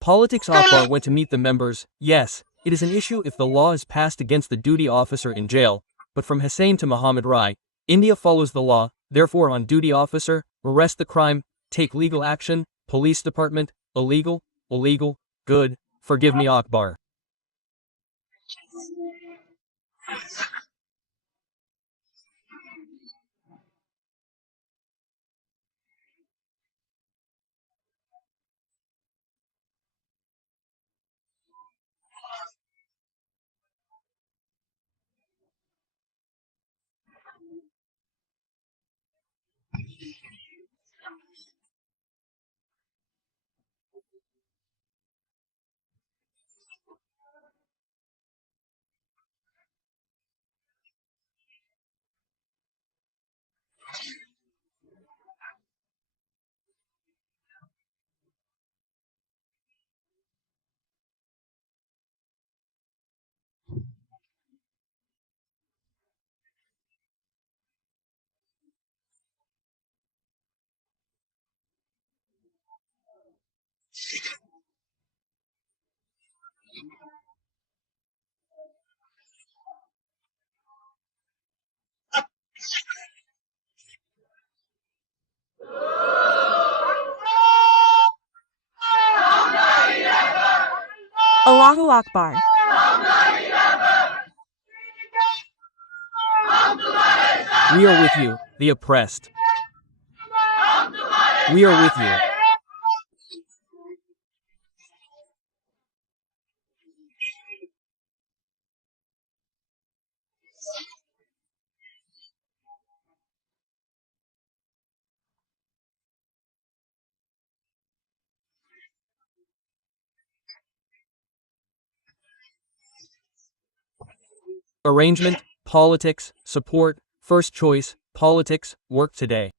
Politics Akbar went to meet the members. Yes, it is an issue if the law is passed against the duty officer in jail, but from Hussain to Muhammad Rai, India follows the law, therefore on duty officer, arrest the crime, take legal action, police department, illegal, good, forgive me Akbar. Allahu Akbar. We are with you, the oppressed. We are with you. Arrangement, politics, support, first choice, politics, work today.